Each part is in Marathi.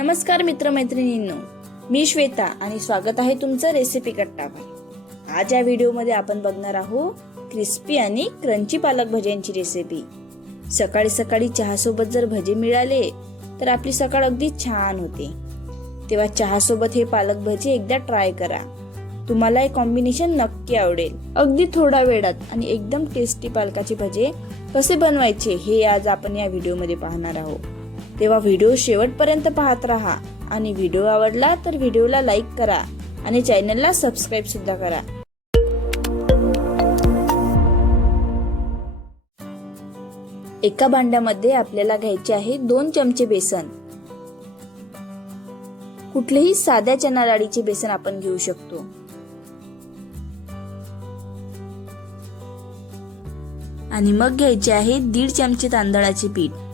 नमस्कार मित्रमैत्रिणींनो, मी श्वेता आणि स्वागत आहे तुमचं रेसिपी कट्टावर। आज या व्हिडिओमध्ये आपण बघणार आहोत क्रिस्पी आणि क्रंची पालक भज्यांची रेसिपी। सकाळी सकाळी चहा सोबत जर भजे मिळाले तर आपली सकाळ अगदी छान होते। तेव्हा चहा सोबत हे पालक भजे एकदा ट्राय करा, तुम्हाला हे कॉम्बिनेशन नक्की आवडेल। अगदी थोडा वेळात आणि एकदम टेस्टी पालकाचे भजे कसे बनवायचे हे आज आपण या व्हिडिओमध्ये पाहणार आहोत। तेव्हा व्हिडिओ शेवटपर्यंत पाहत राहा आणि व्हिडिओ आवडला तर व्हिडिओला लाईक करा आणि चॅनलला सबस्क्राइब सुद्धा करा। एका भांड्यामध्ये आपल्याला घ्यायचे आहे 2 चमचे बेसन। कुठलेही साध्या चणा डाळीचे बेसन आपण घेऊ शकतो। आणि मग घ्यायचे आहे 1.5 चमचे तांदळाचे पीठ।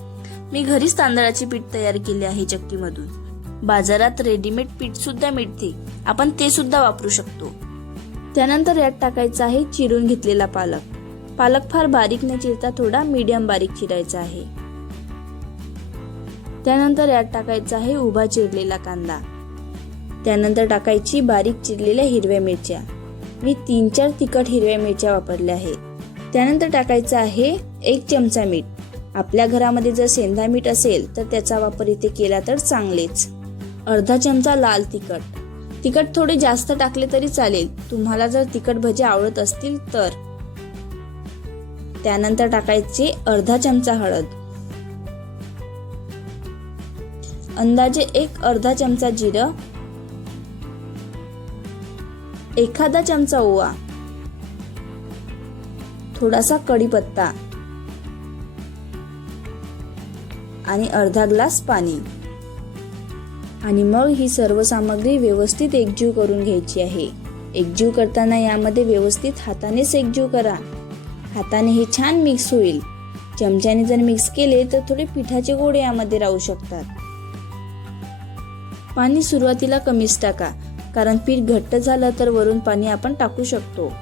मी घरीच तांदळाचे पीठ तयार केले आहे चक्कीमधून। बाजारात रेडीमेड पीठ सुद्धा मिळते, आपण ते सुद्धा वापरू शकतो। त्यानंतर यात टाकायचा आहे चिरून घेतलेला पालक। पालक फार बारीक न चिरता थोडा मीडियम बारीक चिरायचा आहे। त्यानंतर यात टाकायचा आहे उभा चिरलेला कांदा। त्यानंतर टाकायची बारीक चिरलेल्या हिरव्या मिरच्या। मी 3-4 तिखट हिरव्या मिरच्या वापरल्या आहेत। त्यानंतर टाकायचा आहे 1 चमचा मीठ। आपल्या घरामध्ये जर सेंधा मीठ असेल तर त्याचा वापर इथे केला तर चांगलेच। अर्धा चमचा लाल तिखट। तिखट थोडे जास्त टाकले तरी चालेल, तुम्हाला जर तिखट भजे आवडत असतील तर। त्यानंतर टाकायचे अर्धा चमचा हळद, अंदाजे अर्धा चमचा जिरं, एखादा चमचा ओवा, थोडासा कढीपत्ता आणि अर्धा ग्लास पाणी। आणि मग ही सर्व सामग्री व्यवस्थित एकजीव करून घ्यायची आहे। एकजीव करताना यामध्ये व्यवस्थित हातानेच एकजीव करा, हाताने हे छान मिक्स होईल। चमच्याने जर मिक्स केले तर थोडे पिठाचे गोळे यामध्ये राहू शकतात। पाणी सुरुवातीला कमीच टाका, कारण पीठ घट्ट झालं तर वरून पाणी आपण टाकू शकतो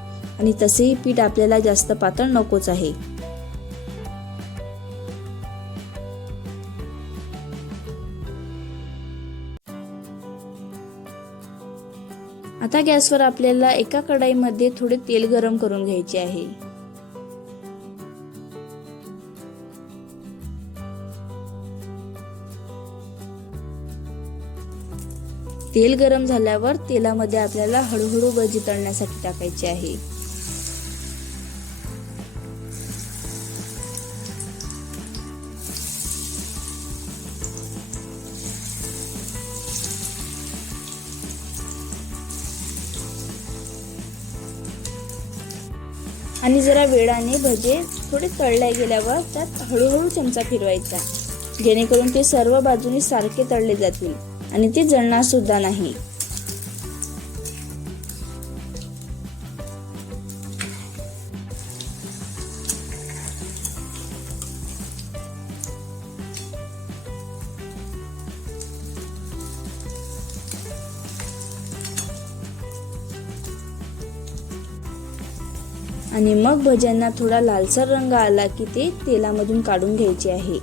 आणि तसेही पीठ आपल्याला जास्त पातळ नकोच आहे। आता गॅसवर आपल्याला एका कढईमध्ये थोडे तेल गरम करून घ्यायचे आहे। तेल गरम झाल्यावर तेलामध्ये आपल्याला हळूहळू भजी तळण्यासाठी टाकायचे आहे। आणि जरा वेळाने भजे थोडे तळले गेल्यावर त्यात हळूहळू चमचा फिरवायचा, जेणेकरून ते सर्व बाजूनी सारखे तळले जातील आणि ते जळणार सुद्धा नाही। आणि मग भज्यांना थोडा लालसर रंग आला की ते तेलामधून काढून घ्यायचे आहे।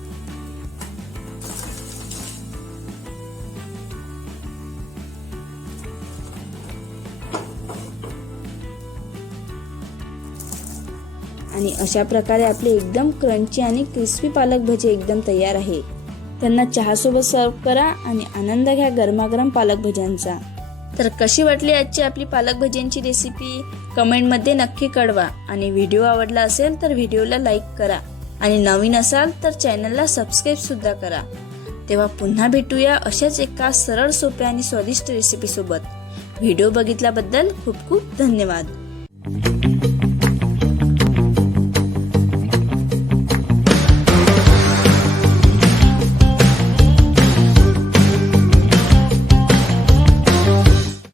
आणि अशा प्रकारे आपले एकदम क्रंची आणि क्रिस्पी पालक भजे एकदम तयार आहे। त्यांना चहा सोबत सर्व करा आणि आनंद घ्या गरमागरम पालक भज्यांचा। तर कशी वाटली आजची आपली पालक भज्यांची रेसिपी कमेंटमध्ये नक्की कळवा आणि व्हिडिओ आवडला असेल तर व्हिडिओला लाईक करा आणि नवीन असाल तर चॅनलला सबस्क्राइब सुद्धा करा। तेव्हा पुन्हा भेटूया अशाच एका सरळ सोप्या आणि स्वादिष्ट रेसिपी सोबत। व्हिडिओ बघितल्याबद्दल खूप खूप धन्यवाद।